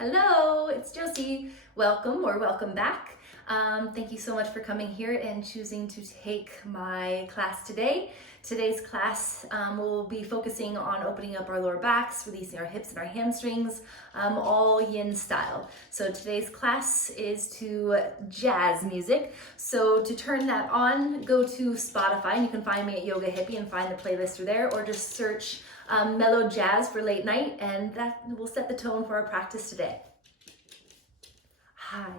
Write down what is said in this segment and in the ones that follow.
Hello, it's Josie. Welcome or welcome back. Thank you so much for coming here and choosing to take my class today. Today's class will be focusing on opening up our lower backs, releasing our hips and our hamstrings, all yin style. So today's class is to jazz music. So to turn that on, go to Spotify and you can find me at Yoga Hippie and find the playlist through there, or just search mellow jazz for late night, and that will set the tone for our practice today. Hi.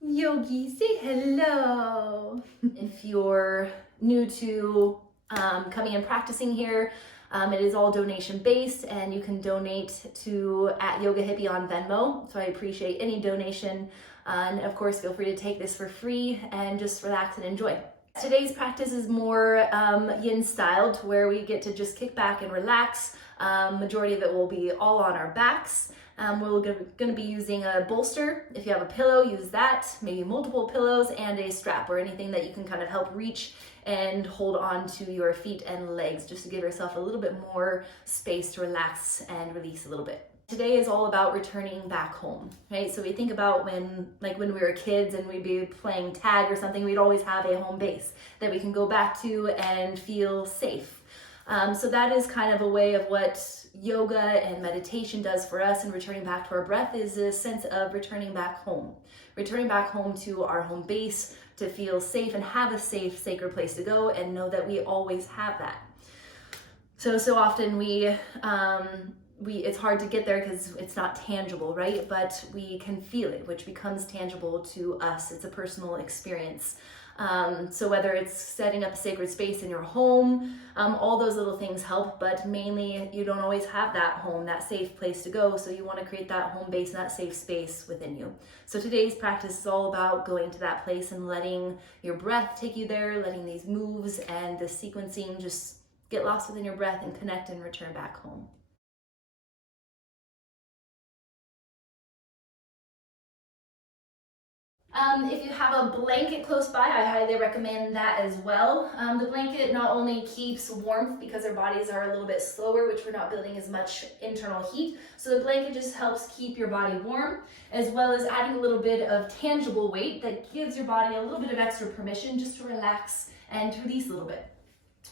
Yogi, say hello. If you're new to coming and practicing here, it is all donation based, and you can donate to @YogaHippie on Venmo. So I appreciate any donation. And of course, feel free to take this for free and just relax and enjoy. Today's practice is more yin style, to where we get to just kick back and relax. Majority of it will be all on our backs. We're going to be using a bolster. If you have a pillow, use that, maybe multiple pillows, and a strap or anything that you can kind of help reach and hold on to your feet and legs, just to give yourself a little bit more space to relax and release a little bit. Today is all about returning back home, right? So we think about when we were kids and we'd be playing tag or something, we'd always have a home base that we can go back to and feel safe. So that is kind of a way of what yoga and meditation does for us, and returning back to our breath is a sense of returning back home to our home base, to feel safe and have a safe, sacred place to go, and know that we always have that. So often it's hard to get there because it's not tangible, right? But we can feel it, which becomes tangible to us. It's a personal experience. So whether it's setting up a sacred space in your home, all those little things help, but mainly you don't always have that home, that safe place to go. So you want to create that home base and that safe space within you. So today's practice is all about going to that place and letting your breath take you there, letting these moves and the sequencing just get lost within your breath and connect and return back home. If you have a blanket close by, I highly recommend that as well. The blanket not only keeps warmth because our bodies are a little bit slower, which we're not building as much internal heat. So the blanket just helps keep your body warm, as well as adding a little bit of tangible weight that gives your body a little bit of extra permission just to relax and to release a little bit.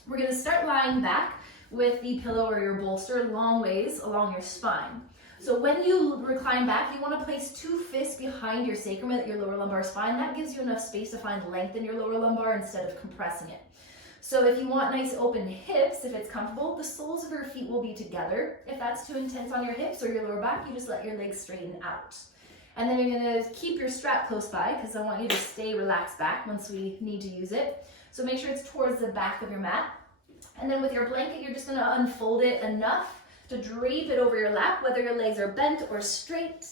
We're going to start lying back with the pillow or your bolster long ways along your spine. So when you recline back, you want to place 2 fists behind your sacrum at your lower lumbar spine. That gives you enough space to find length in your lower lumbar instead of compressing it. So if you want nice open hips, if it's comfortable, the soles of your feet will be together. If that's too intense on your hips or your lower back, you just let your legs straighten out. And then you're going to keep your strap close by, because I want you to stay relaxed back once we need to use it. So make sure it's towards the back of your mat. And then with your blanket, you're just going to unfold it enough to drape it over your lap, whether your legs are bent or straight.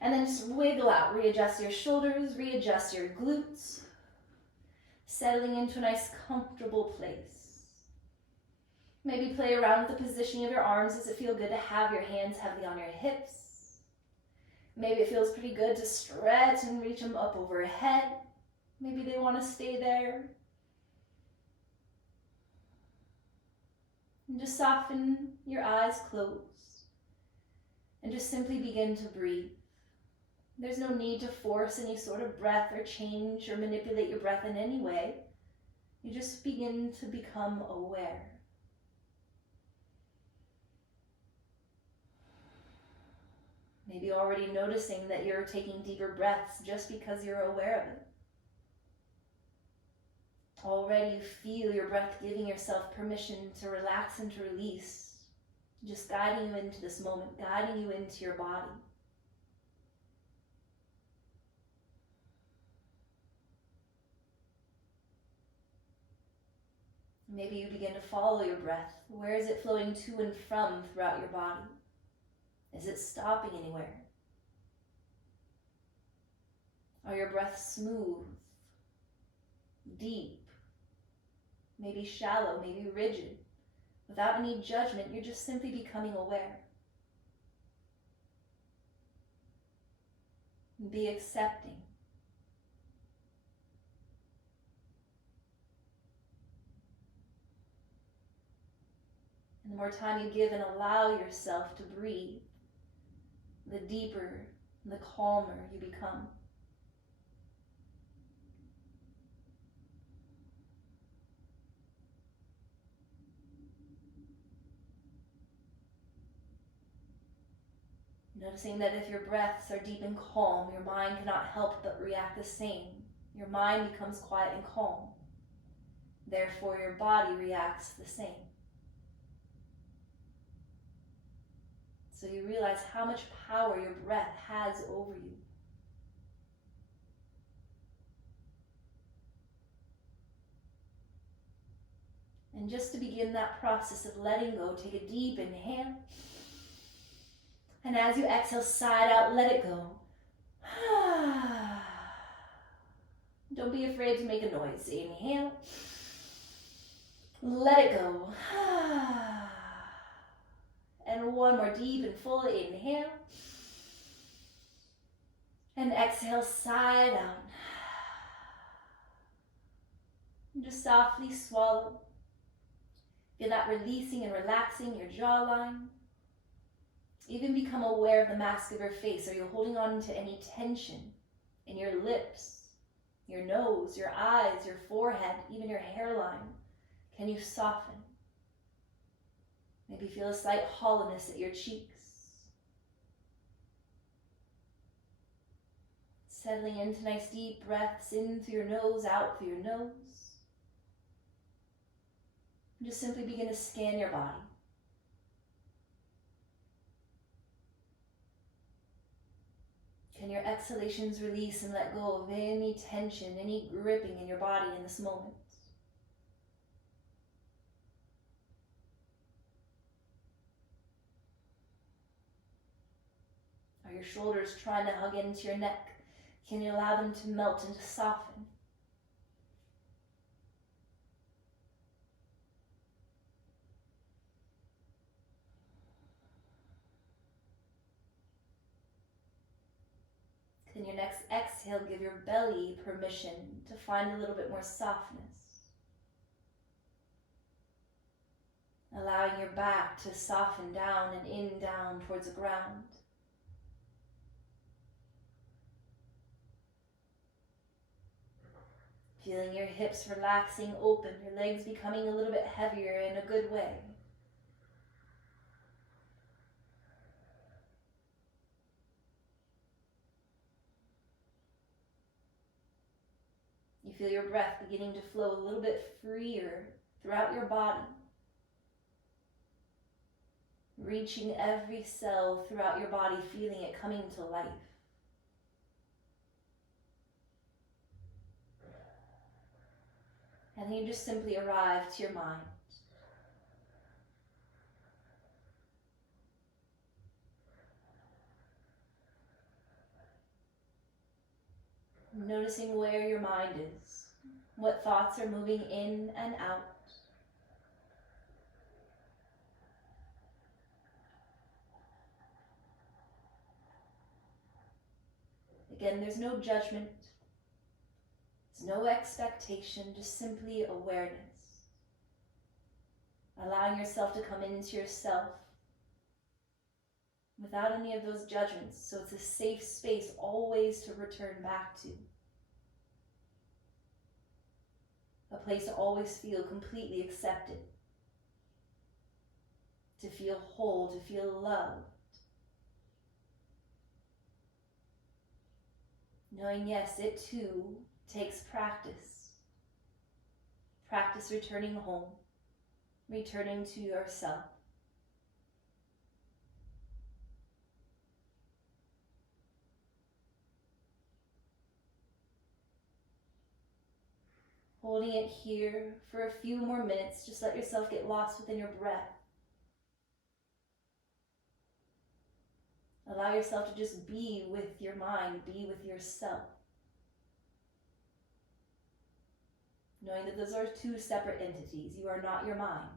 And then just wiggle out, readjust your shoulders, readjust your glutes, settling into a nice comfortable place. Maybe play around with the positioning of your arms. Does it feel good to have your hands heavily on your hips? Maybe it feels pretty good to stretch and reach them up overhead. Maybe they want to stay there. And just soften your eyes closed and just simply begin to breathe. There's no need to force any sort of breath or change or manipulate your breath in any way. You just begin to become aware. Maybe already noticing that you're taking deeper breaths just because you're aware of it. Already you feel your breath giving yourself permission to relax and to release, just guiding you into this moment, guiding you into your body. Maybe you begin to follow your breath. Where is it flowing to and from throughout your body? Is it stopping anywhere? Are your breaths smooth, deep? Maybe shallow, maybe rigid. Without any judgment, you're just simply becoming aware. Be accepting. And the more time you give and allow yourself to breathe, the deeper, the calmer you become. Noticing that if your breaths are deep and calm, your mind cannot help but react the same. Your mind becomes quiet and calm. Therefore, your body reacts the same. So you realize how much power your breath has over you. And just to begin that process of letting go, take a deep inhale. And as you exhale, side out, let it go. Don't be afraid to make a noise. Inhale. Let it go. And one more deep and full inhale. And exhale, side out. And just softly swallow. Feel that releasing and relaxing your jawline. Even become aware of the mask of your face. Are you holding on to any tension in your lips, your nose, your eyes, your forehead, even your hairline? Can you soften? Maybe feel a slight hollowness at your cheeks. Settling into nice deep breaths in through your nose, out through your nose. Just simply begin to scan your body. Can your exhalations release and let go of any tension, any gripping in your body in this moment? Are your shoulders trying to hug into your neck? Can you allow them to melt and to soften? Can your next exhale give your belly permission to find a little bit more softness? Allowing your back to soften down and in, down towards the ground. Feeling your hips relaxing open, your legs becoming a little bit heavier in a good way. You feel your breath beginning to flow a little bit freer throughout your body, reaching every cell throughout your body, feeling it coming to life. And then you just simply arrive to your mind. Noticing where your mind is, what thoughts are moving in and out. Again, there's no judgment, there's no expectation, just simply awareness. Allowing yourself to come into yourself without any of those judgments, so it's a safe space always to return back to. A place to always feel completely accepted, to feel whole, to feel loved. Knowing, yes, it too takes practice. Practice returning home, returning to yourself. Holding it here for a few more minutes, just let yourself get lost within your breath. Allow yourself to just be with your mind, be with yourself. Knowing that those are two separate entities. You are not your mind.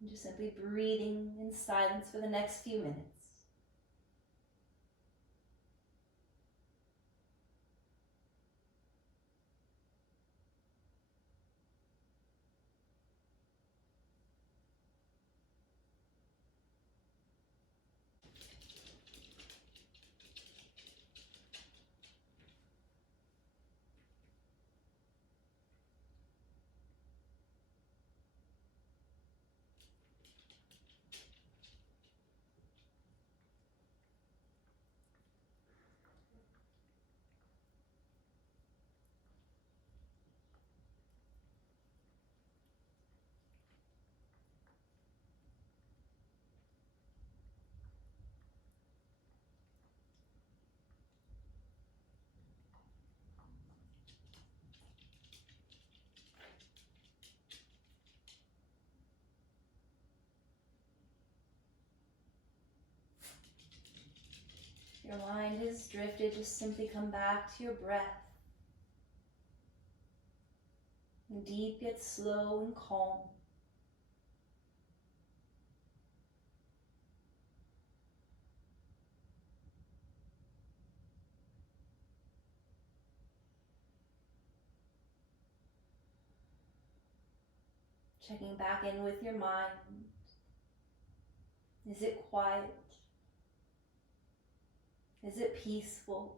And just simply breathing in silence for the next few minutes. If your mind is drifted, just simply come back to your breath. Deep yet slow and calm. Checking back in with your mind. Is it quiet? Is it peaceful?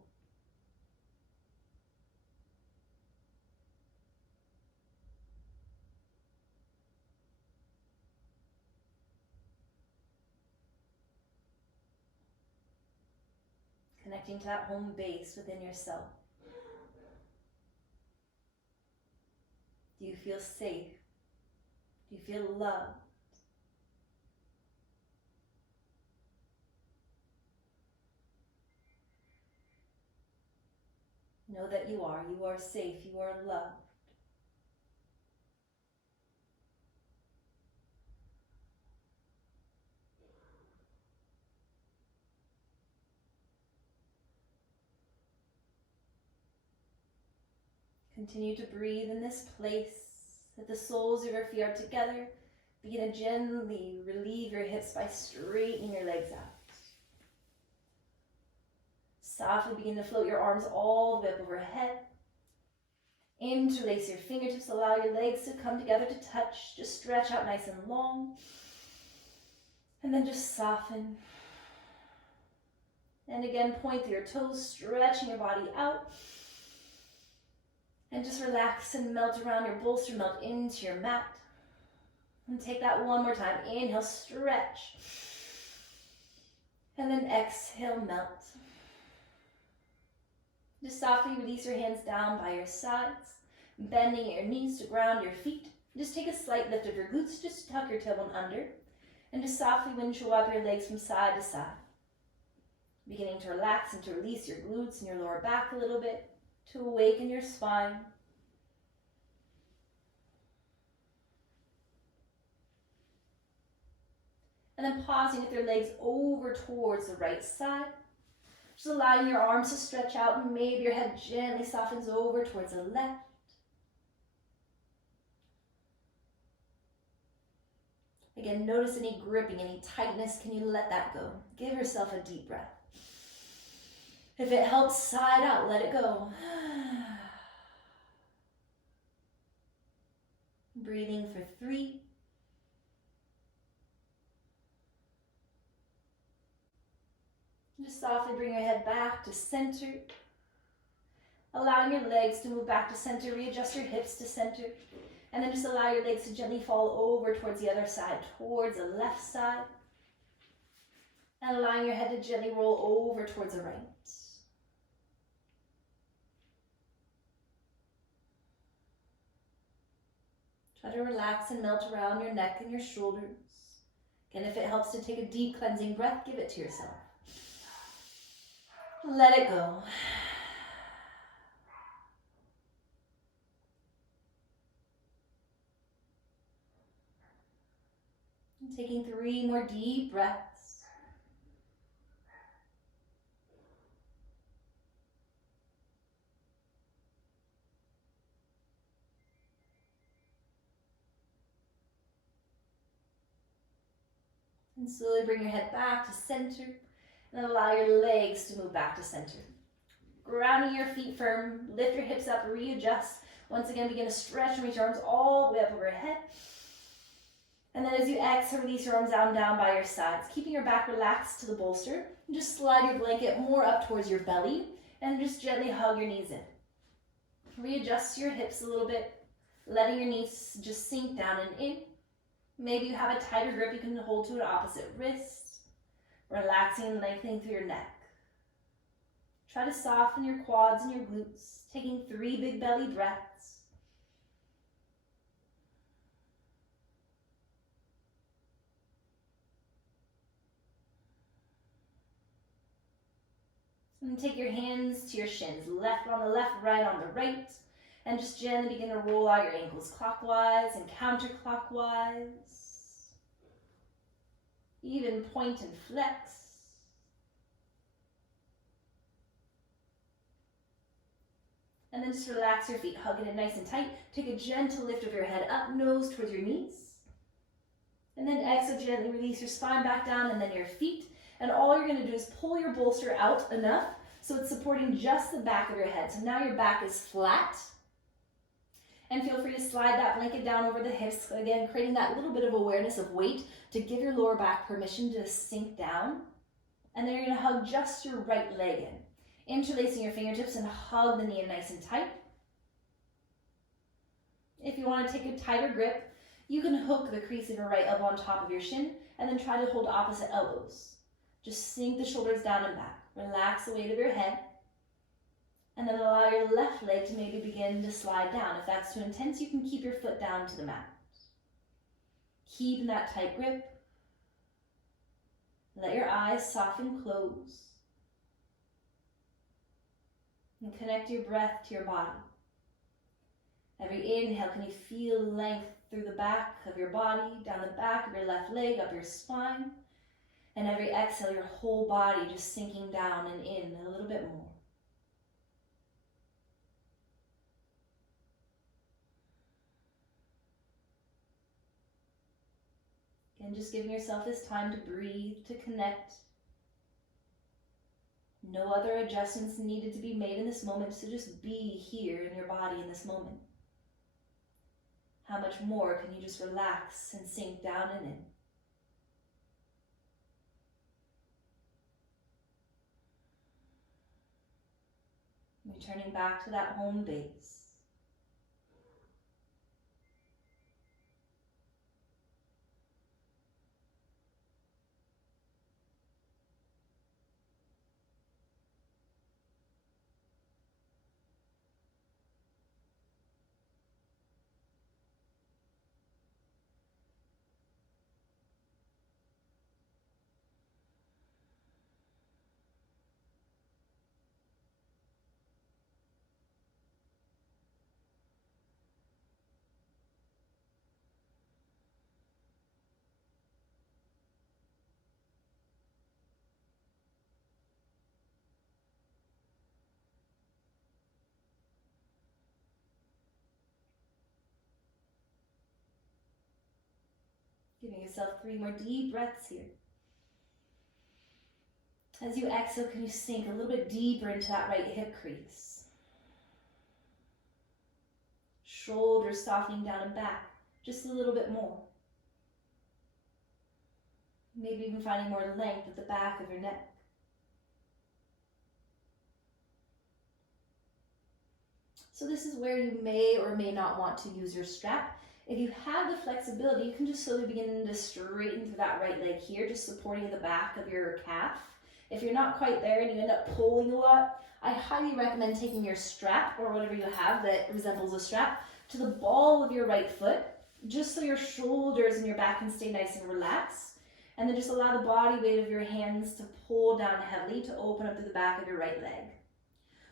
Connecting to that home base within yourself. Do you feel safe? Do you feel loved? Know that you are. You are safe. You are loved. Continue to breathe in this place. That the soles of your feet are together. Begin to gently relieve your hips by straightening your legs out. Softly begin to float your arms all the way up overhead. Interlace your fingertips, allow your legs to come together to touch. Just stretch out nice and long. And then just soften. And again, point through your toes, stretching your body out. And just relax and melt around your bolster, melt into your mat. And take that one more time. Inhale, stretch. And then exhale, melt. Just softly release your hands down by your sides, bending at your knees to ground your feet. Just take a slight lift of your glutes, just tuck your tailbone under, and just softly windshield wipe your legs from side to side. Beginning to relax and to release your glutes and your lower back a little bit, to awaken your spine. And then pausing with your legs over towards the right side. Just allowing your arms to stretch out, and maybe your head gently softens over towards the left. Again, notice any gripping, any tightness. Can you let that go? Give yourself a deep breath. If it helps side out, let it go. Breathing for 3. Just softly bring your head back to center. Allowing your legs to move back to center. Readjust your hips to center. And then just allow your legs to gently fall over towards the other side, towards the left side. And allowing your head to gently roll over towards the right. Try to relax and melt around your neck and your shoulders. Again, if it helps to take a deep cleansing breath, give it to yourself. Let it go. And taking 3 more deep breaths. And slowly bring your head back to center. And allow your legs to move back to center. Grounding your feet firm, lift your hips up, readjust. Once again, begin to stretch and reach your arms all the way up overhead. And then as you exhale, release your arms down by your sides, keeping your back relaxed to the bolster. And just slide your blanket more up towards your belly and just gently hug your knees in. Readjust your hips a little bit, letting your knees just sink down and in. Maybe you have a tighter grip you can hold to an opposite wrist. Relaxing and lengthening through your neck. Try to soften your quads and your glutes, taking 3 big belly breaths. And take your hands to your shins, left on the left, right on the right, and just gently begin to roll out your ankles clockwise and counterclockwise. Even point and flex. And then just relax your feet, hugging it nice and tight. Take a gentle lift of your head up, nose towards your knees. And then exhale, gently release your spine back down and then your feet. And all you're gonna do is pull your bolster out enough so it's supporting just the back of your head. So now your back is flat. And feel free to slide that blanket down over the hips. Again, creating that little bit of awareness of weight to give your lower back permission to sink down. And then you're gonna hug just your right leg in. Interlacing your fingertips and hug the knee in nice and tight. If you want to take a tighter grip, you can hook the crease of your right elbow on top of your shin and then try to hold opposite elbows. Just sink the shoulders down and back. Relax the weight of your head. And then allow your left leg to maybe begin to slide down. If that's too intense, you can keep your foot down to the mat. Keep that tight grip. Let your eyes soften, close. And connect your breath to your body. Every inhale, can you feel length through the back of your body, down the back of your left leg, up your spine? And every exhale, your whole body just sinking down and in a little bit more. Again, just giving yourself this time to breathe, to connect. No other adjustments needed to be made in this moment, so just be here in your body in this moment. How much more can you just relax and sink down and in? Returning back to that home base. Giving yourself 3 more deep breaths here. As you exhale, can you sink a little bit deeper into that right hip crease? Shoulders softening down and back, just a little bit more. Maybe even finding more length at the back of your neck. So this is where you may or may not want to use your strap. If you have the flexibility, you can just slowly begin to straighten through that right leg here, just supporting the back of your calf. If you're not quite there and you end up pulling a lot, I highly recommend taking your strap or whatever you have that resembles a strap to the ball of your right foot, just so your shoulders and your back can stay nice and relaxed. And then just allow the body weight of your hands to pull down heavily to open up through the back of your right leg.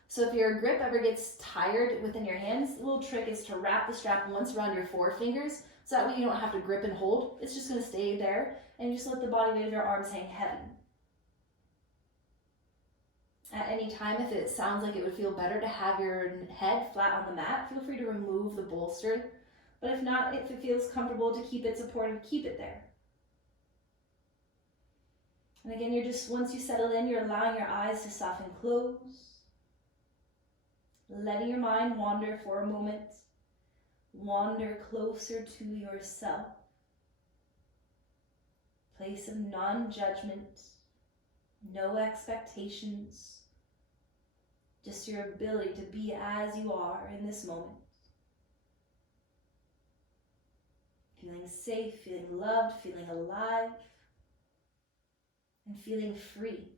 So if your grip ever gets tired within your hands, the little trick is to wrap the strap once around your forefingers, so that way you don't have to grip and hold. It's just going to stay there, and you just let the body weight of your arms hang heavy. At any time, if it sounds like it would feel better to have your head flat on the mat, feel free to remove the bolster. But if not, if it feels comfortable to keep it supported, keep it there. And again, once you settle in, you're allowing your eyes to soften, close. Letting your mind wander for a moment. Wander closer to yourself. Place of non-judgment. No expectations. Just your ability to be as you are in this moment. Feeling safe, feeling loved, feeling alive, and feeling free.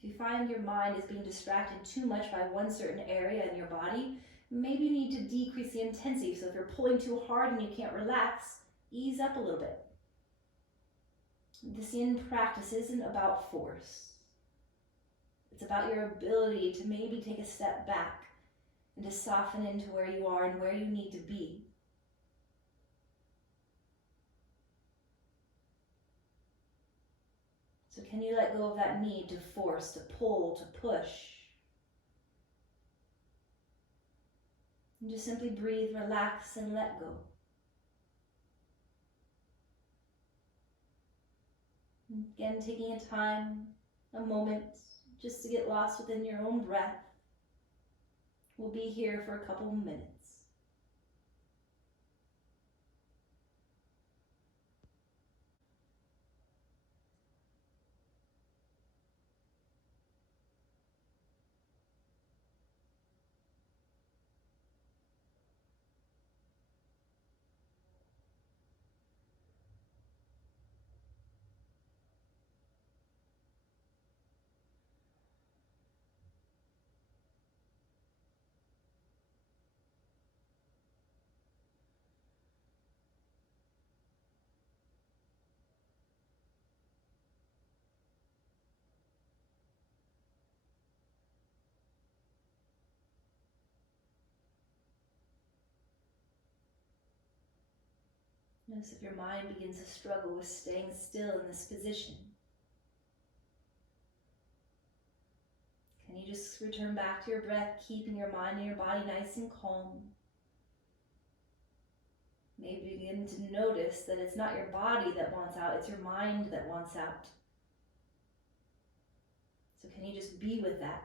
If you find your mind is being distracted too much by one certain area in your body, maybe you need to decrease the intensity. So if you're pulling too hard and you can't relax, ease up a little bit. This yin practice isn't about force. It's about your ability to maybe take a step back and to soften into where you are and where you need to be. So can you let go of that need to force, to pull, to push? And just simply breathe, relax, and let go. Again, taking a time, a moment, just to get lost within your own breath. We'll be here for a couple minutes. Notice if your mind begins to struggle with staying still in this position. Can you just return back to your breath, keeping your mind and your body nice and calm? Maybe begin to notice that it's not your body that wants out, it's your mind that wants out. So can you just be with that?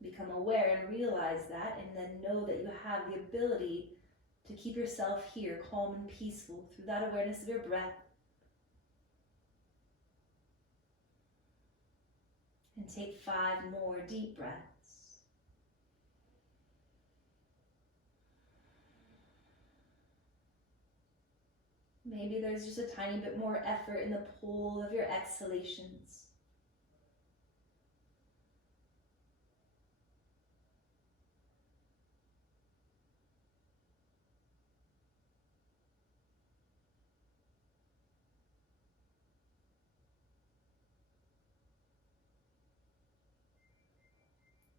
Become aware and realize that, and then know that you have the ability to keep yourself here, calm and peaceful, through that awareness of your breath. And take 5 more deep breaths. Maybe there's just a tiny bit more effort in the pull of your exhalations.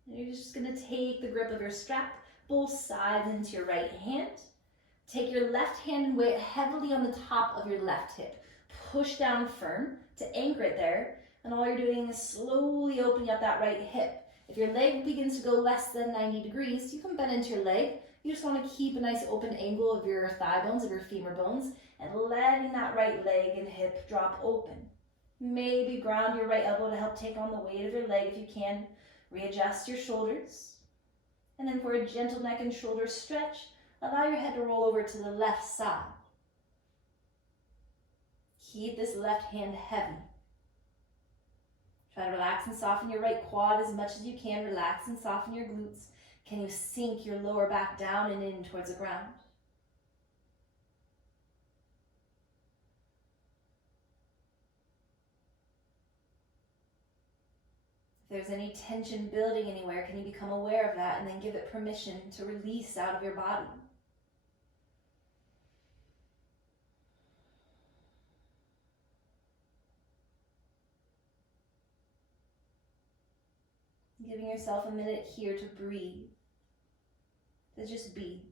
And you're just going to take the grip of your strap, both sides into your right hand. Take your left hand and weigh it heavily on the top of your left hip. Push down firm to anchor it there. And all you're doing is slowly opening up that right hip. If your leg begins to go less than 90 degrees, you can bend into your leg. You just want to keep a nice open angle of your thigh bones, of your femur bones, and letting that right leg and hip drop open. Maybe ground your right elbow to help take on the weight of your leg if you can. Readjust your shoulders. And then for a gentle neck and shoulder stretch, allow your head to roll over to the left side. Keep this left hand heavy. Try to relax and soften your right quad as much as you can. Relax and soften your glutes. Can you sink your lower back down and in towards the ground? If there's any tension building anywhere, can you become aware of that and then give it permission to release out of your body? Giving yourself a minute here to breathe, to just be.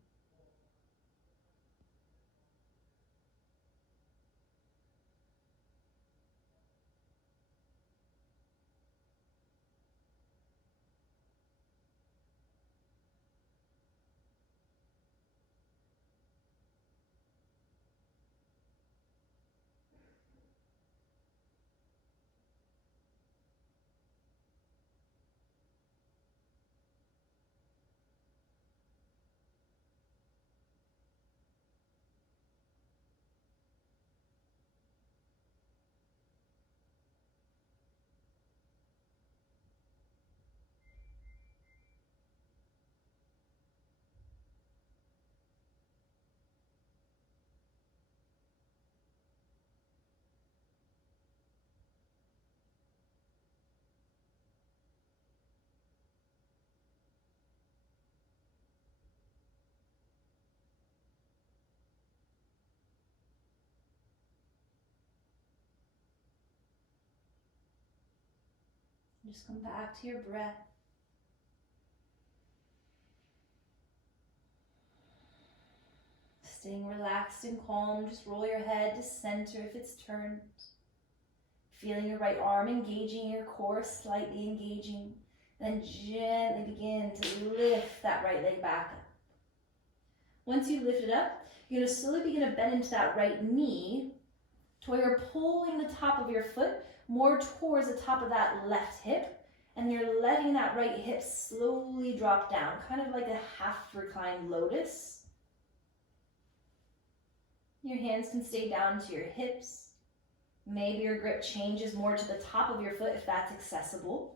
Just come back to your breath. Staying relaxed and calm, just roll your head to center if it's turned. Feeling your right arm engaging, your core slightly engaging. Then gently begin to lift that right leg back up. Once you lift it up, you're going to slowly begin to bend into that right knee to where you're pulling the top of your foot more towards the top of that left hip, and you're letting that right hip slowly drop down, kind of like a half reclined lotus. Your hands can stay down to your hips. Maybe your grip changes more to the top of your foot if that's accessible.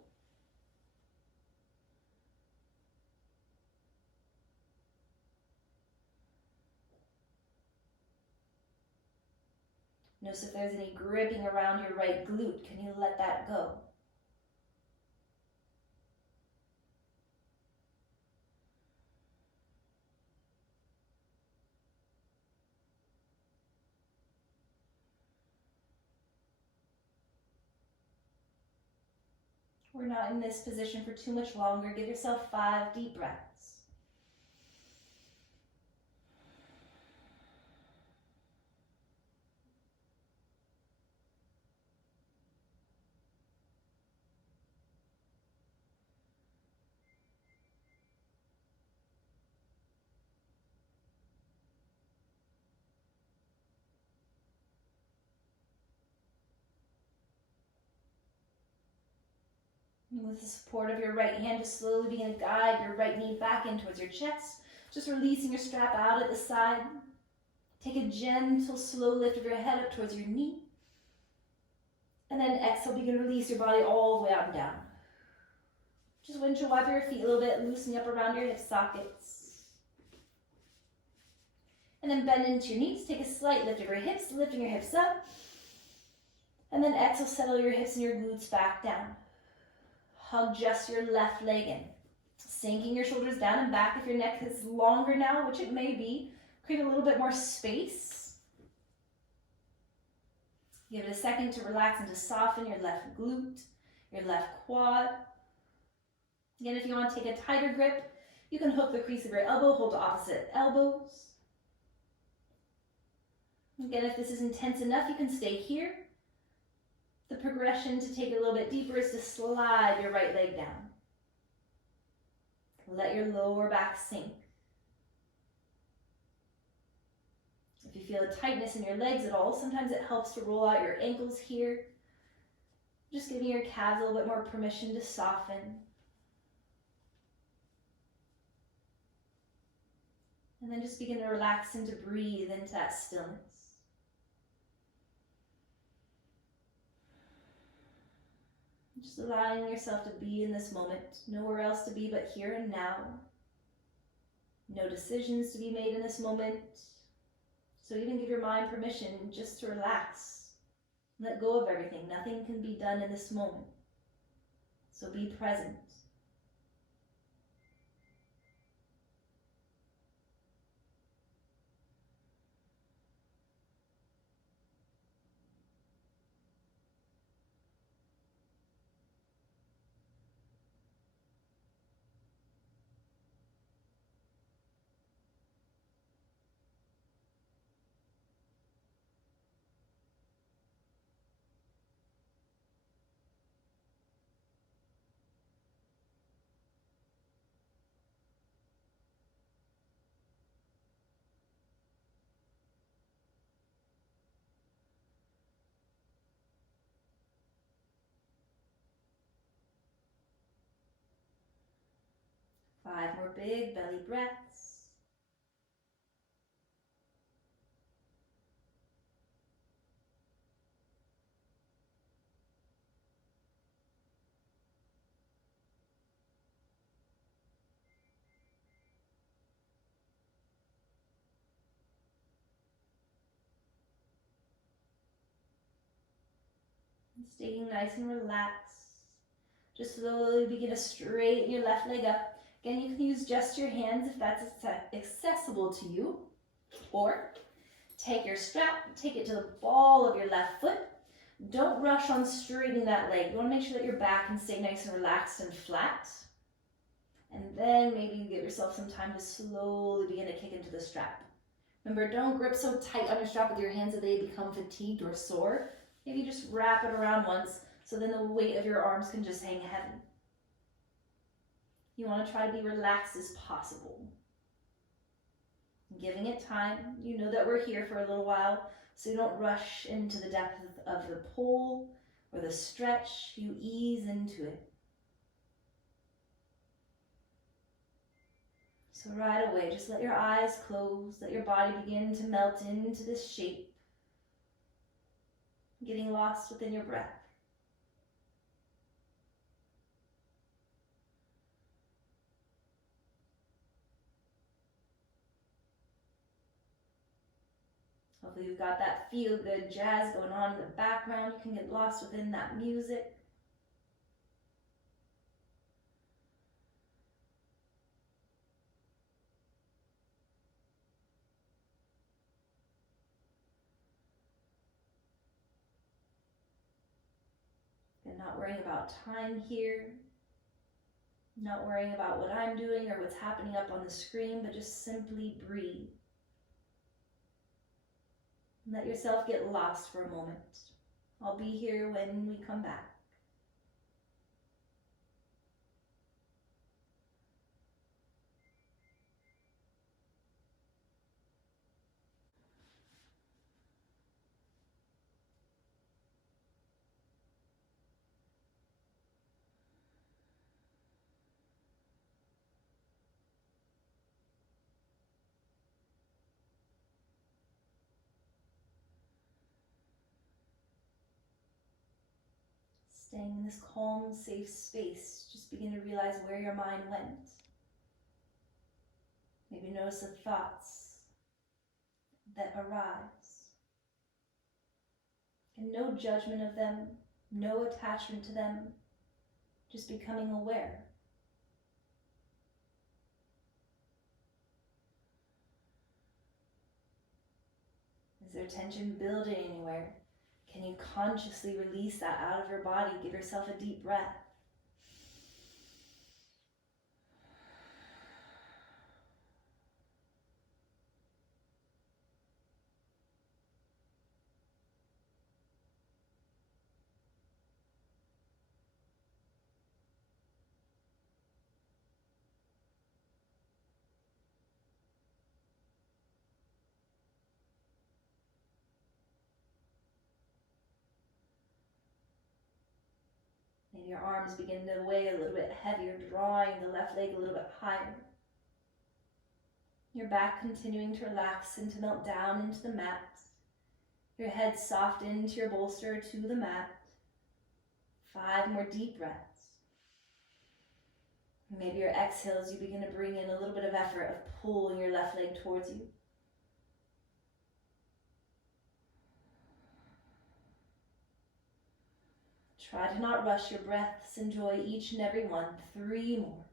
Notice if there's any gripping around your right glute. Can you let that go? We're not in this position for too much longer. Give yourself 5 deep breaths. And with the support of your right hand, just slowly begin to guide your right knee back in towards your chest. Just releasing your strap out at the side. Take a gentle, slow lift of your head up towards your knee. And then exhale, begin to release your body all the way out and down. Just windshield wiper your feet a little bit, loosening up around your hip sockets. And then bend into your knees. Take a slight lift of your hips, lifting your hips up. And then exhale, settle your hips and your glutes back down. Hug just your left leg in. Sinking your shoulders down and back if your neck is longer now, which it may be. Create a little bit more space. Give it a second to relax and to soften your left glute, your left quad. Again, if you want to take a tighter grip, you can hook the crease of your elbow, hold to opposite elbows. Again, if this is intense enough, you can stay here. The progression to take it a little bit deeper is to slide your right leg down. Let your lower back sink. If you feel a tightness in your legs at all, sometimes it helps to roll out your ankles here. Just giving your calves a little bit more permission to soften. And then just begin to relax and to breathe into that stillness. Just allowing yourself to be in this moment, nowhere else to be but here and now. No decisions to be made in this moment. So even give your mind permission just to relax. Let go of everything. Nothing can be done in this moment. So be present. Five more big belly breaths. And staying nice and relaxed. Just slowly begin to straighten your left leg up. Again, you can use just your hands if that's accessible to you. Or take your strap, take it to the ball of your left foot. Don't rush on straightening that leg. You want to make sure that your back can stay nice and relaxed and flat. And then maybe you give yourself some time to slowly begin to kick into the strap. Remember, don't grip so tight on your strap with your hands that they become fatigued or sore. Maybe just wrap it around once so then the weight of your arms can just hang heavy. You want to try to be relaxed as possible. Giving it time. You know that we're here for a little while, so you don't rush into the depth of the pull or the stretch. You ease into it. So right away, just let your eyes close, let your body begin to melt into this shape, getting lost within your breath. Hopefully you've got that feel-good jazz going on in the background. You can get lost within that music. And not worrying about time here. Not worrying about what I'm doing or what's happening up on the screen, but just simply breathe. Let yourself get lost for a moment. I'll be here when we come back. Staying in this calm, safe space, just begin to realize where your mind went. Maybe notice the thoughts that arise. And no judgment of them, no attachment to them, just becoming aware. Is there tension building anywhere? Can you consciously release that out of your body? Give yourself a deep breath. Maybe your arms begin to weigh a little bit heavier, drawing the left leg a little bit higher. Your back continuing to relax and to melt down into the mat. Your head soft into your bolster to the mat. 5 more deep breaths. Maybe your exhales, you begin to bring in a little bit of effort of pulling your left leg towards you. Try to not rush your breaths. Enjoy each and every one. 3 more.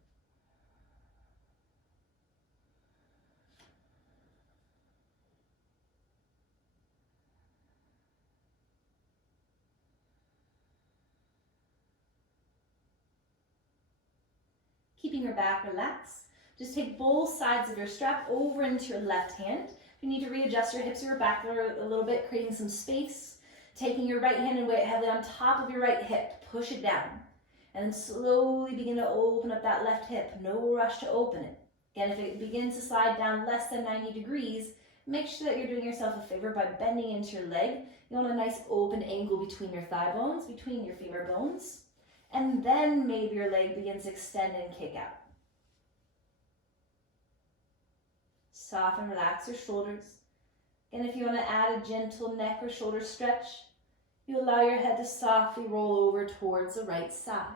Keeping your back relaxed. Just take both sides of your strap over into your left hand. If you need to readjust your hips or your back a little bit, creating some space. Taking your right hand and weigh it heavily on top of your right hip. Push it down. And then slowly begin to open up that left hip. No rush to open it. Again, if it begins to slide down less than 90 degrees, make sure that you're doing yourself a favor by bending into your leg. You want a nice open angle between your thigh bones, between your femur bones. And then maybe your leg begins to extend and kick out. Soften, relax your shoulders. And if you want to add a gentle neck or shoulder stretch, you allow your head to softly roll over towards the right side.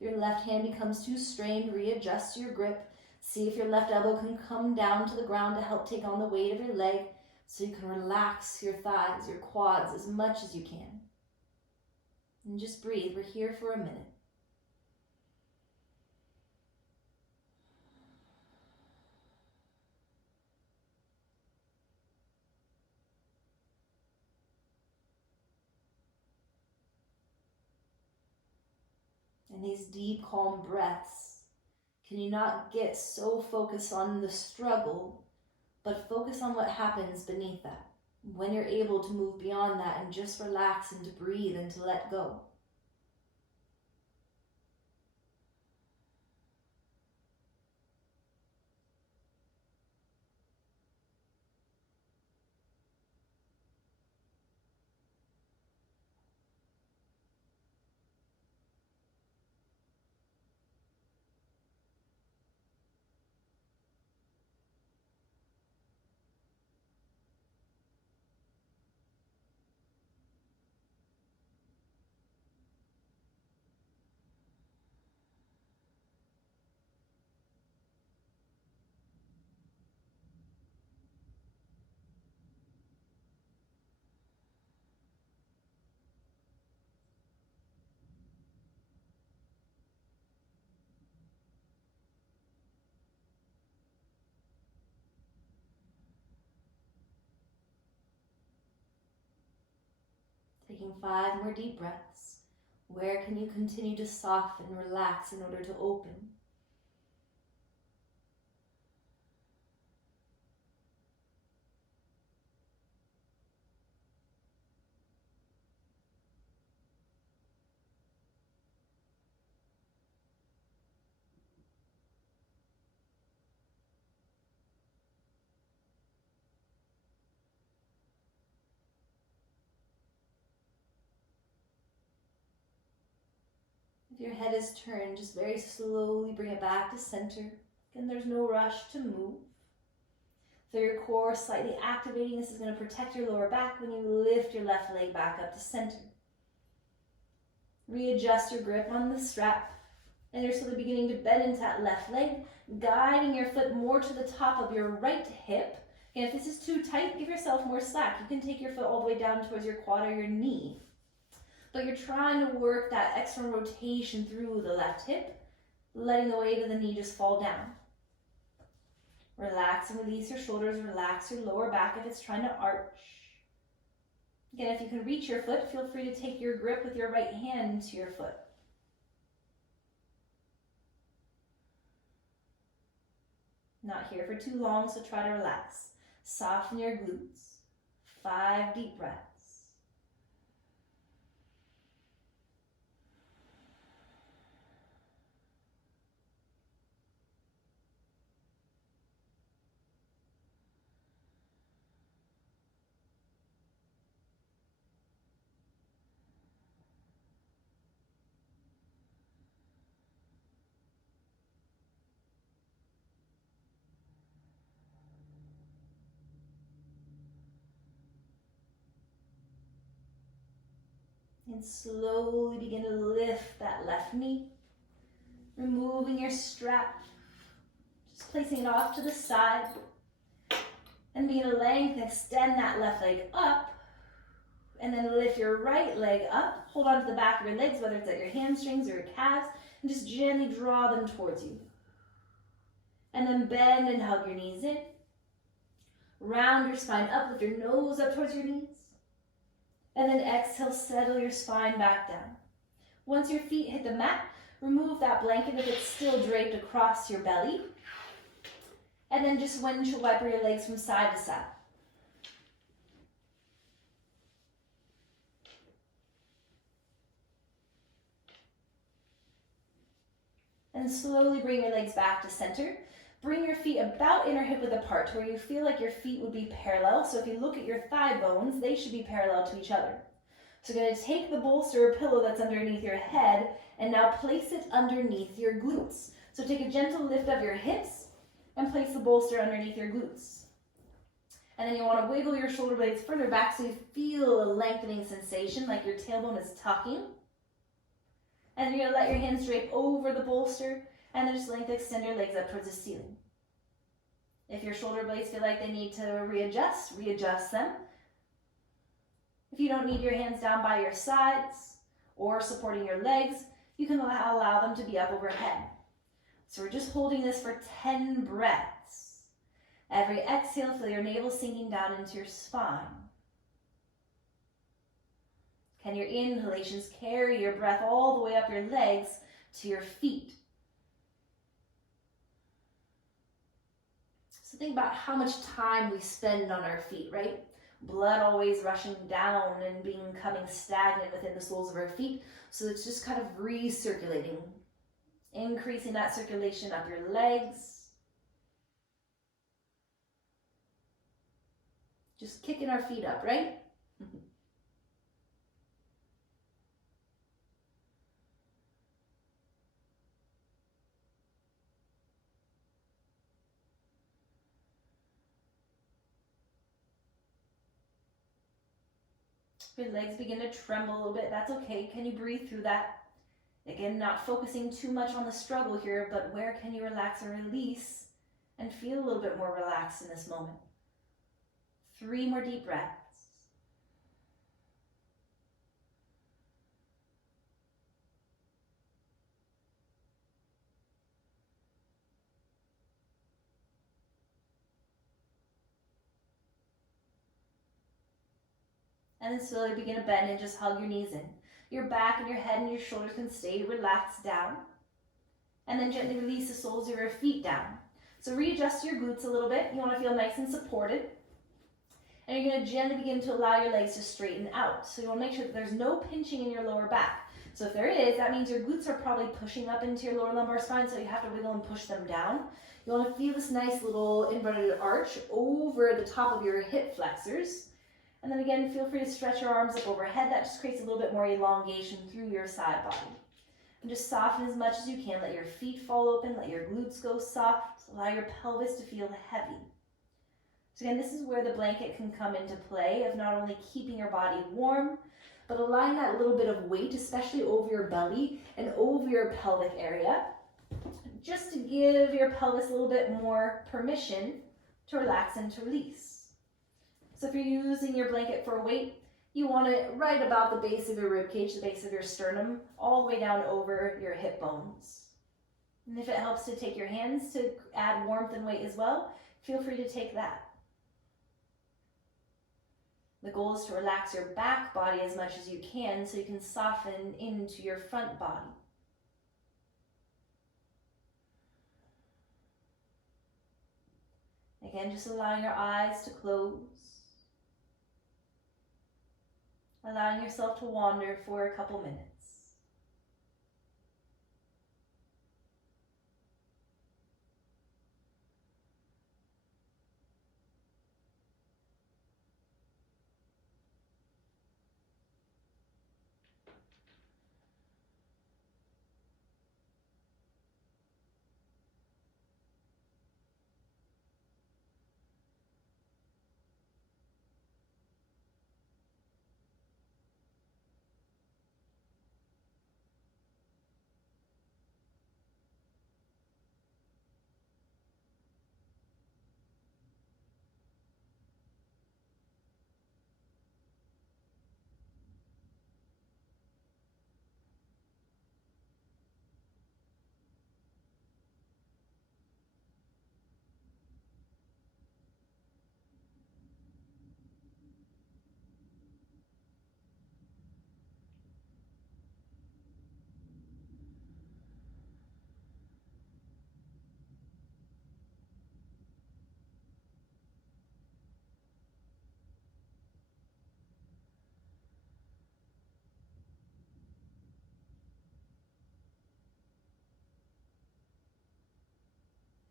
If your left hand becomes too strained, readjust your grip. See if your left elbow can come down to the ground to help take on the weight of your leg so you can relax your thighs, your quads as much as you can. And just breathe. We're here for a minute. And these deep, calm breaths, can you not get so focused on the struggle, but focus on what happens beneath that? When you're able to move beyond that and just relax and to breathe and to let go. Taking 5 more deep breaths. Where can you continue to soften, relax in order to open? If your head is turned, just very slowly bring it back to center. Again, there's no rush to move. So your core slightly activating. This is going to protect your lower back when you lift your left leg back up to center. Readjust your grip on the strap. And you're slowly beginning to bend into that left leg, guiding your foot more to the top of your right hip. And if this is too tight, give yourself more slack. You can take your foot all the way down towards your quad or your knee. But you're trying to work that external rotation through the left hip, letting the weight of the knee just fall down. Relax and release your shoulders, relax your lower back if it's trying to arch. Again, if you can reach your foot, feel free to take your grip with your right hand to your foot. Not here for too long, so try to relax. Soften your glutes. 5 deep breaths. And slowly begin to lift that left knee, removing your strap, just placing it off to the side, and begin to lengthen, extend that left leg up, and then lift your right leg up, hold on to the back of your legs, whether it's at your hamstrings or your calves, and just gently draw them towards you. And then bend and hug your knees in. Round your spine up, lift your nose up towards your knees. And then exhale, settle your spine back down. Once your feet hit the mat, remove that blanket if it's still draped across your belly. And then just windshield wiper your legs from side to side. And slowly bring your legs back to center. Bring your feet about inner hip width apart to where you feel like your feet would be parallel. So if you look at your thigh bones, they should be parallel to each other. So you're going to take the bolster or pillow that's underneath your head and now place it underneath your glutes. So take a gentle lift of your hips and place the bolster underneath your glutes. And then you want to wiggle your shoulder blades further back so you feel a lengthening sensation like your tailbone is tucking. And you're going to let your hands drape over the bolster and then just extend your legs up towards the ceiling. If your shoulder blades feel like they need to readjust them. If you don't need your hands down by your sides or supporting your legs, you can allow them to be up overhead. So we're just holding this for 10 breaths. Every exhale, feel your navel sinking down into your spine. Can your inhalations carry your breath all the way up your legs, to your feet. So think about how much time we spend on our feet, right? Blood always rushing down and becoming stagnant within the soles of our feet. So it's just kind of recirculating, increasing that circulation up your legs. Just kicking our feet up, right? Your legs begin to tremble a little bit. That's okay. Can you breathe through that? Again, not focusing too much on the struggle here, but where can you relax or release and feel a little bit more relaxed in this moment? 3 more deep breaths. And then slowly begin to bend and just hug your knees in. Your back and your head and your shoulders can stay relaxed down. And then gently release the soles of your feet down. So readjust your glutes a little bit. You want to feel nice and supported. And you're going to gently begin to allow your legs to straighten out. So you want to make sure that there's no pinching in your lower back. So if there is, that means your glutes are probably pushing up into your lower lumbar spine, so you have to wiggle and push them down. You want to feel this nice little inverted arch over the top of your hip flexors. And then again, feel free to stretch your arms up overhead. That just creates a little bit more elongation through your side body. And just soften as much as you can. Let your feet fall open. Let your glutes go soft. Allow your pelvis to feel heavy. So again, this is where the blanket can come into play of not only keeping your body warm, but allowing that little bit of weight, especially over your belly and over your pelvic area, just to give your pelvis a little bit more permission to relax and to release. So if you're using your blanket for weight, you want it right about the base of your rib cage, the base of your sternum, all the way down over your hip bones. And if it helps to take your hands to add warmth and weight as well, feel free to take that. The goal is to relax your back body as much as you can so you can soften into your front body. Again, just allowing your eyes to close. Allowing yourself to wander for a couple minutes.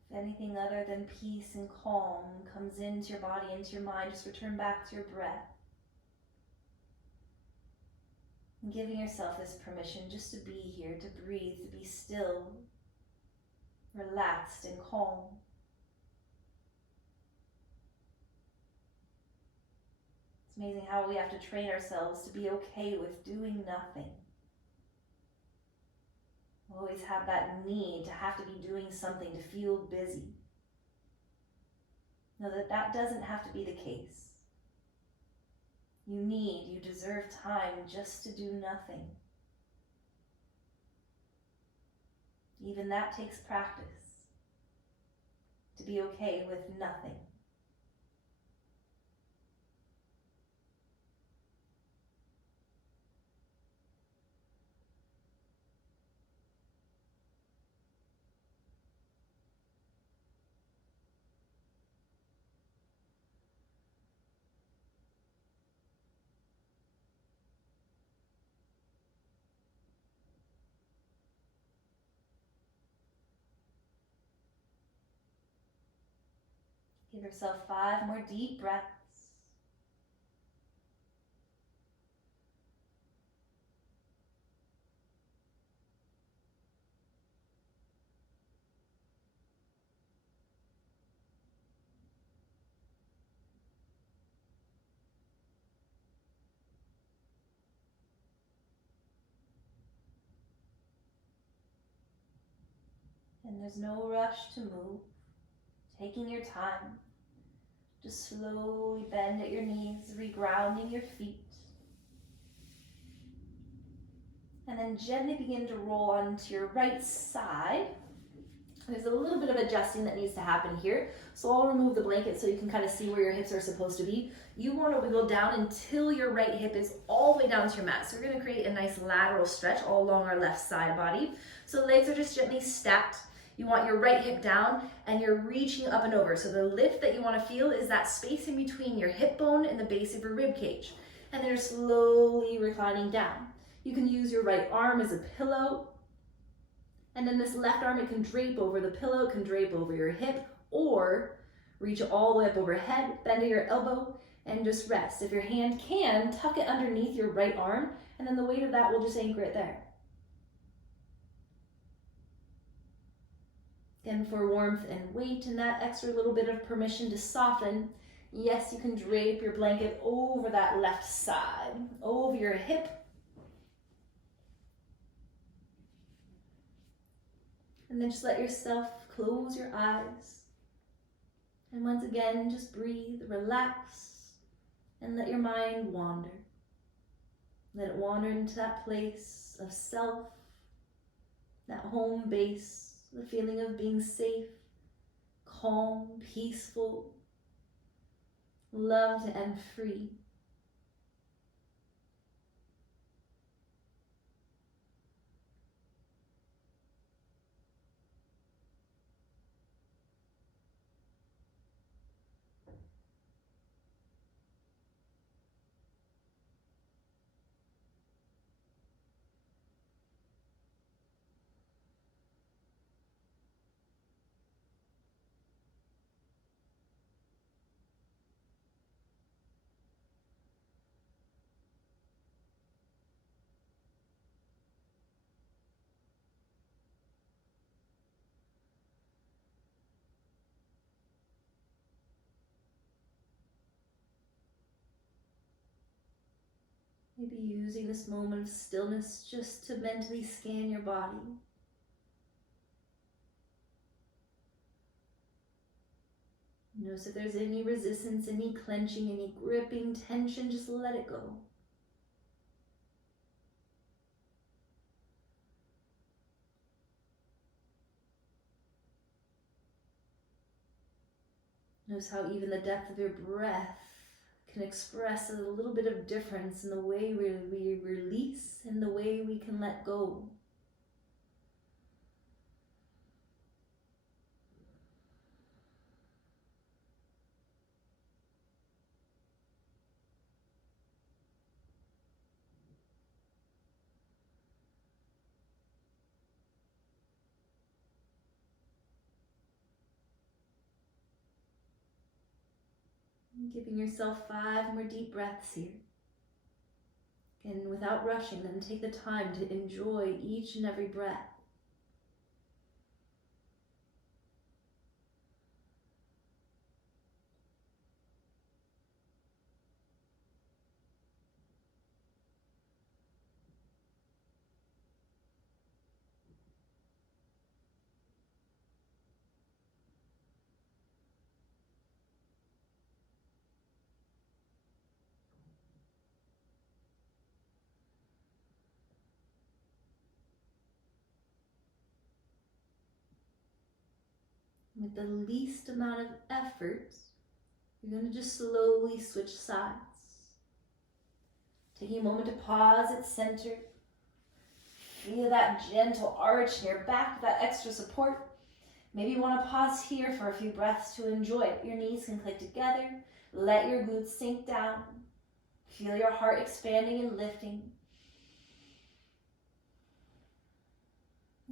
If anything other than peace and calm comes into your body, into your mind, just return back to your breath. And giving yourself this permission just to be here, to breathe, to be still, relaxed and calm. It's amazing how we have to train ourselves to be okay with doing nothing. We always have that need to have to be doing something to feel busy. Know that that doesn't have to be the case. You deserve time just to do nothing. Even that takes practice, to be okay with nothing. Give yourself 5 more deep breaths. And there's no rush to move. Taking your time. Just slowly bend at your knees, regrounding your feet. And then gently begin to roll onto your right side. There's a little bit of adjusting that needs to happen here. So I'll remove the blanket so you can kind of see where your hips are supposed to be. You want to wiggle down until your right hip is all the way down to your mat. So we're going to create a nice lateral stretch all along our left side body. So legs are just gently stacked. You want your right hip down and you're reaching up and over. So the lift that you want to feel is that space in between your hip bone and the base of your rib cage. And then you're slowly reclining down. You can use your right arm as a pillow. And then this left arm, it can drape over the pillow, it can drape over your hip, or reach all the way up overhead, bend at your elbow, and just rest. If your hand can, tuck it underneath your right arm, and then the weight of that will just anchor it there. Again, for warmth and weight and that extra little bit of permission to soften, yes, you can drape your blanket over that left side, over your hip. And then just let yourself close your eyes. And once again, just breathe, relax, and let your mind wander. Let it wander into that place of self, that home base, the feeling of being safe, calm, peaceful, loved, and free. Maybe using this moment of stillness just to mentally scan your body. Notice if there's any resistance, any clenching, any gripping, tension, just let it go. Notice how even the depth of your breath can express a little bit of difference in the way we release and the way we can let go. Giving yourself 5 more deep breaths here. And without rushing them, take the time to enjoy each and every breath. With the least amount of effort, you're going to just slowly switch sides. Taking a moment to pause at center. Feel that gentle arch in your back, that extra support. Maybe you want to pause here for a few breaths to enjoy it. Your knees can click together. Let your glutes sink down. Feel your heart expanding and lifting.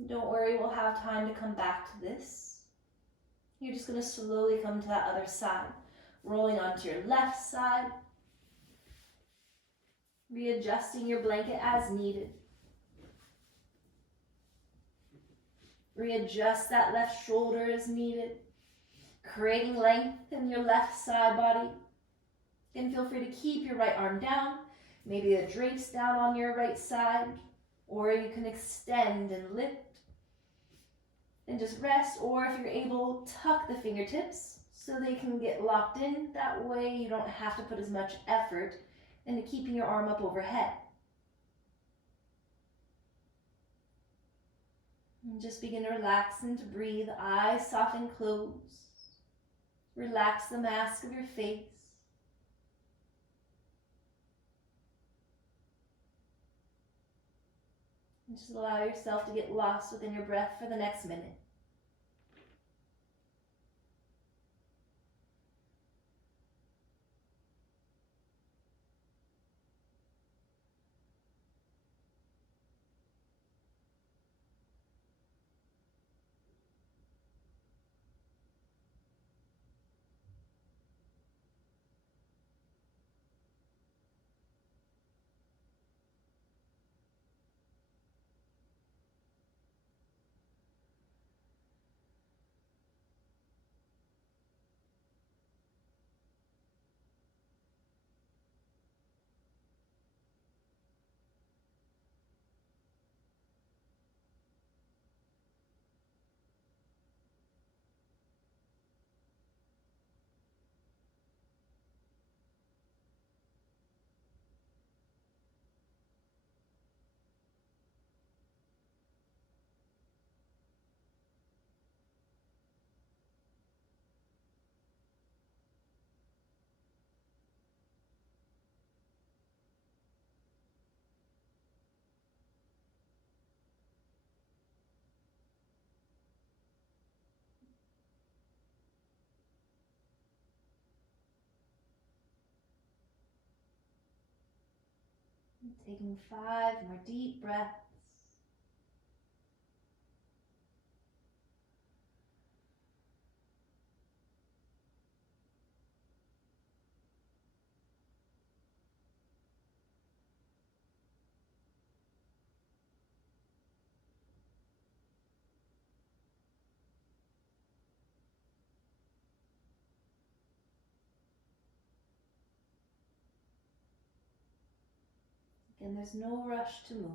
Don't worry, we'll have time to come back to this. You're just going to slowly come to that other side, rolling onto your left side, readjusting your blanket as needed. Readjust that left shoulder as needed, creating length in your left side body. And feel free to keep your right arm down. Maybe the drapes down on your right side, or you can extend and lift and just rest, or if you're able, tuck the fingertips so they can get locked in. That way you don't have to put as much effort into keeping your arm up overhead. And just begin to relax and to breathe. Eyes soften, close. Relax the mask of your face. And just allow yourself to get lost within your breath for the next minute. Taking 5 more deep breaths. Again, there's no rush to move.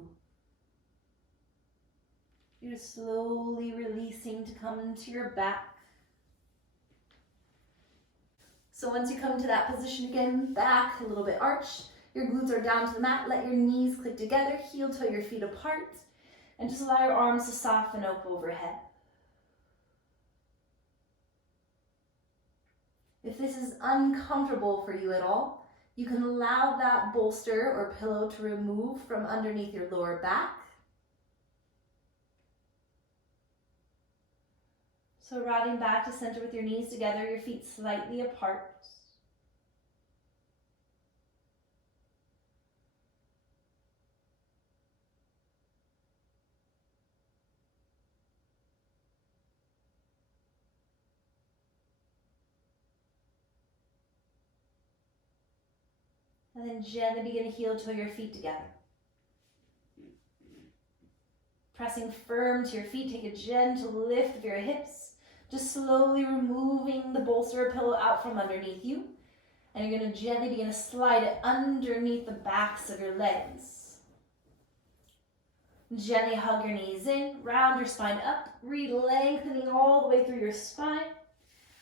You're slowly releasing to come into your back. So once you come to that position again, back, a little bit arched, your glutes are down to the mat, let your knees click together, heel toe your feet apart, and just allow your arms to soften up overhead. If this is uncomfortable for you at all, you can allow that bolster or pillow to remove from underneath your lower back. So riding back to center with your knees together, your feet slightly apart. And then gently begin to heel toe your feet together. Pressing firm to your feet, take a gentle lift of your hips. Just slowly removing the bolster or pillow out from underneath you. And you're going to gently begin to slide it underneath the backs of your legs. Gently hug your knees in, round your spine up, re-lengthening all the way through your spine.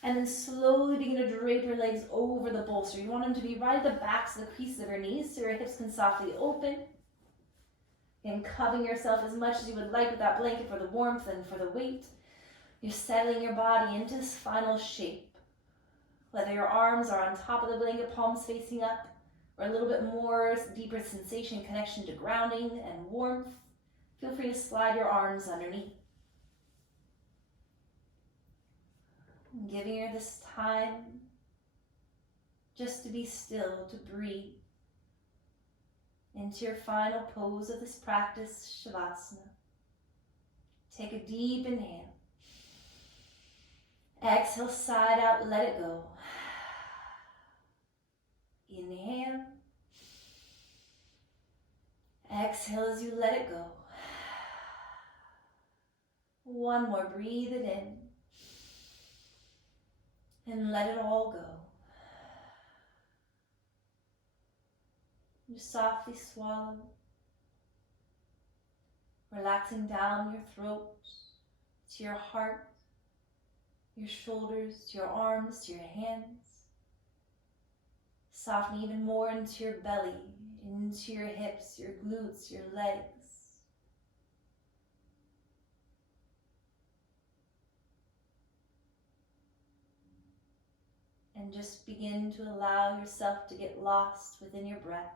And then slowly begin to drape your legs over the bolster. You want them to be right at the backs of the creases of your knees so your hips can softly open. And covering yourself as much as you would like with that blanket for the warmth and for the weight. You're settling your body into this final shape. Whether your arms are on top of the blanket, palms facing up, or a little bit more deeper sensation, connection to grounding and warmth, feel free to slide your arms underneath. Giving you this time just to be still, to breathe into your final pose of this practice, Shavasana. Take a deep inhale Exhale, side out, let it go. Inhale. Exhale as you let it go. One more, breathe it in. And let it all go. Just softly swallow. Relaxing down your throat, to your heart, your shoulders, to your arms, to your hands. Soften even more into your belly, into your hips, your glutes, your legs. And just begin to allow yourself to get lost within your breath.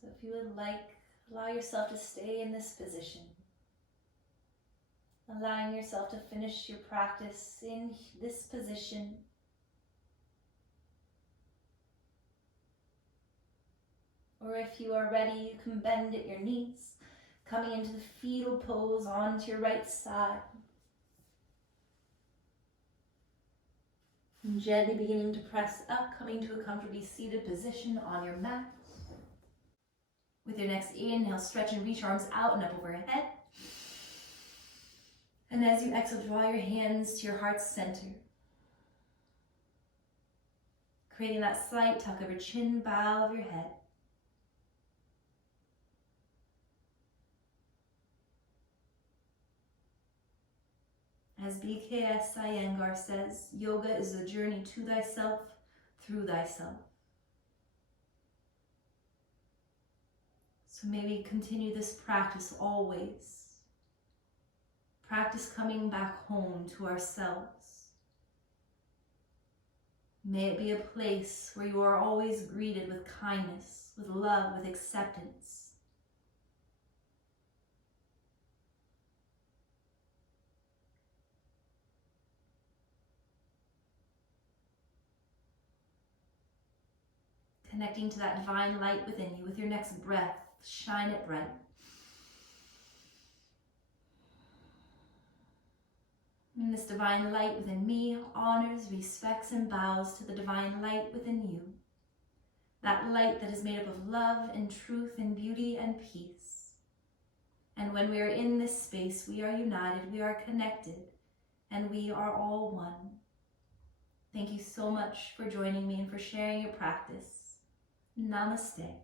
So if you would like, allow yourself to stay in this position. Allowing yourself to finish your practice in this position. Or if you are ready, you can bend at your knees, coming into the fetal pose onto your right side. And gently beginning to press up, coming to a comfortably seated position on your mat. With your next inhale, stretch and reach arms out and up overhead. And as you exhale, draw your hands to your heart's center. Creating that slight tuck of your chin, bow of your head. As BKS Iyengar says, yoga is a journey to thyself, through thyself. So may we continue this practice always. Practice coming back home to ourselves. May it be a place where you are always greeted with kindness, with love, with acceptance. Connecting to that divine light within you. With your next breath, shine it bright. And this divine light within me honors, respects, and bows to the divine light within you. That light that is made up of love and truth and beauty and peace. And when we are in this space, we are united, we are connected, and we are all one. Thank you so much for joining me and for sharing your practice. Namaste.